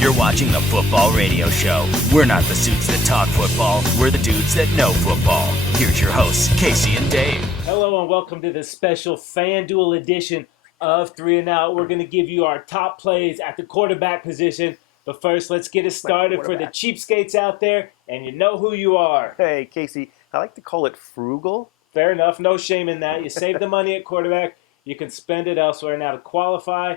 You're watching the Football Radio Show. We're not the suits that talk football. We're the dudes that know football. Here's your hosts, Casey and Dave. Hello and welcome to this special FanDuel edition of 3 and Out. We're going to give you our top plays at the quarterback position. But first, let's get it started for the cheapskates out there, and you know who you are. Hey, Casey, I like to call it frugal. Fair enough. No shame in that. You save the money at quarterback. You can spend it elsewhere. Now, to qualify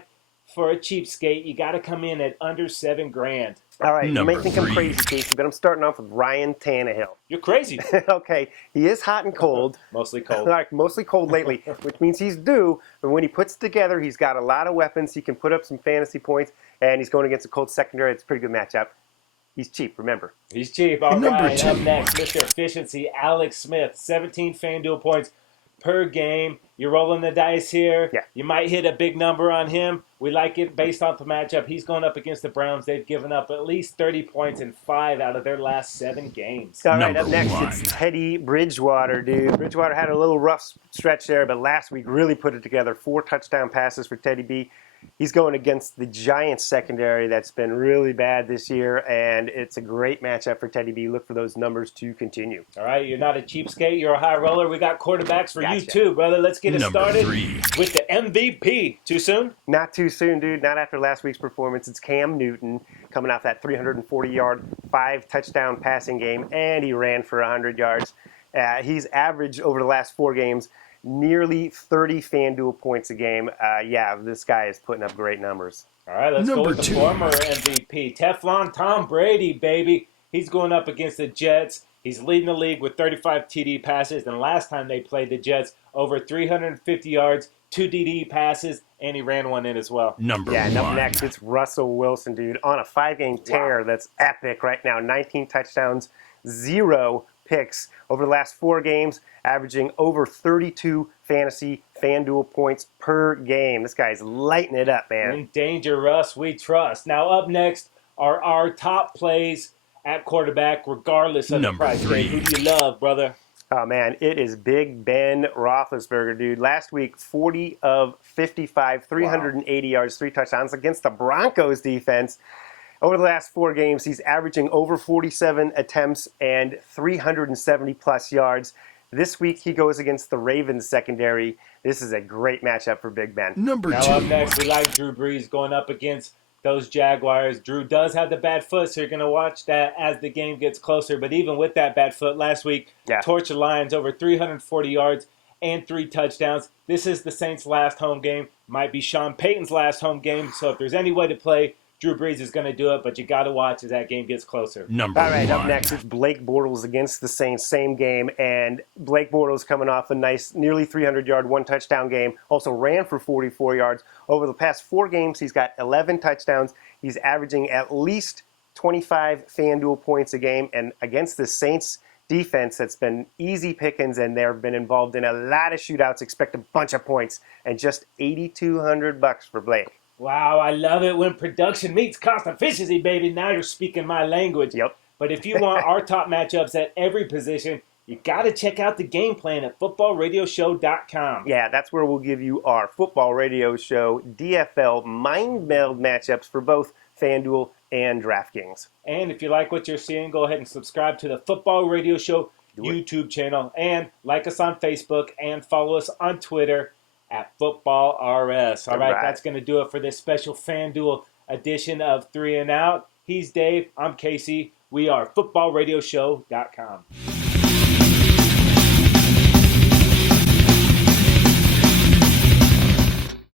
for a cheapskate, you got to come in at under $7,000. All right, you may think I'm crazy, Casey, but I'm starting off with Ryan Tannehill. You're crazy. Okay, he is hot and cold. Mostly cold. Like, mostly cold lately, which means he's due. But when he puts it together, he's got a lot of weapons. He can put up some fantasy points, and he's going against a cold secondary. It's a pretty good matchup. He's cheap, remember. He's cheap. All right, up next, Mr. Efficiency, Alex Smith, 17 FanDuel points per game. You're rolling the dice here. Yeah. You might hit a big number on him. We like it based off the matchup. He's going up against the Browns. They've given up at least 30 points in 5 out of their last 7 games. All right, up next, it's Teddy Bridgewater, dude. Bridgewater had a little rough stretch there, but last week really put it together. 4 touchdown passes for Teddy B. He's going against the Giants secondary that's been really bad this year, and it's a great matchup for Teddy B. Look for those numbers to continue. All right, you're not a cheapskate. You're a high roller. We got quarterbacks for you too, brother. Let's get it started with the MVP. Too soon? Not too soon, dude. Not after last week's performance. It's Cam Newton coming off that 340-yard, 5-touchdown passing game, and he ran for 100 yards. He's averaged over the last 4 games nearly 30 FanDuel points a game. This guy is putting up great numbers. All right, let's go with the former MVP. Teflon Tom Brady, baby. He's going up against the Jets. He's leading the league with 35 TD passes. And last time they played the Jets, over 350 yards, 2 TD passes, and he ran one in as well. And up next, it's Russell Wilson, dude, on a 5-game tear that's epic right now. 19 touchdowns, 0 picks over the last 4 games, averaging over 32 fantasy FanDuel points per game. This guy's lighting it up, man. In danger, Russ, we trust. Now up next are our top plays at quarterback, regardless of the price tag. Who do you love, brother? Oh, man, it is Big Ben Roethlisberger, dude. Last week, 40 of 55, 380 yards, 3 touchdowns against the Broncos defense. Over the last 4 games, he's averaging over 47 attempts and 370-plus yards. This week, he goes against the Ravens secondary. This is a great matchup for Big Ben. Now up next, we like Drew Brees going up against those Jaguars. Drew does have the bad foot, so you're going to watch that as the game gets closer. But even with that bad foot, last week, torched the Lions over 340 yards and 3 touchdowns. This is the Saints' last home game. Might be Sean Payton's last home game. So if there's any way to play, Drew Brees is going to do it, but you got to watch as that game gets closer. All right, up next, it's Blake Bortles against the Saints, same game, and Blake Bortles coming off a nice, nearly 300-yard, 1-touchdown game, also ran for 44 yards. Over the past 4 games, he's got 11 touchdowns. He's averaging at least 25 FanDuel points a game, and against the Saints defense that's been easy pickings, and they've been involved in a lot of shootouts, expect a bunch of points, and just $8,200 for Blake. Wow, I love it when production meets cost efficiency, baby. Now you're speaking my language. Yep. But if you want our top matchups at every position, you got to check out the game plan at footballradioshow.com. Yeah, that's where we'll give you our Football Radio Show DFL mind-meld matchups for both FanDuel and DraftKings. And if you like what you're seeing, go ahead and subscribe to the Football Radio Show YouTube channel. And like us on Facebook and follow us on Twitter at Football RS. All right, that's going to do it for this special FanDuel edition of 3 and Out. He's Dave. I'm Casey. We are footballradioshow.com.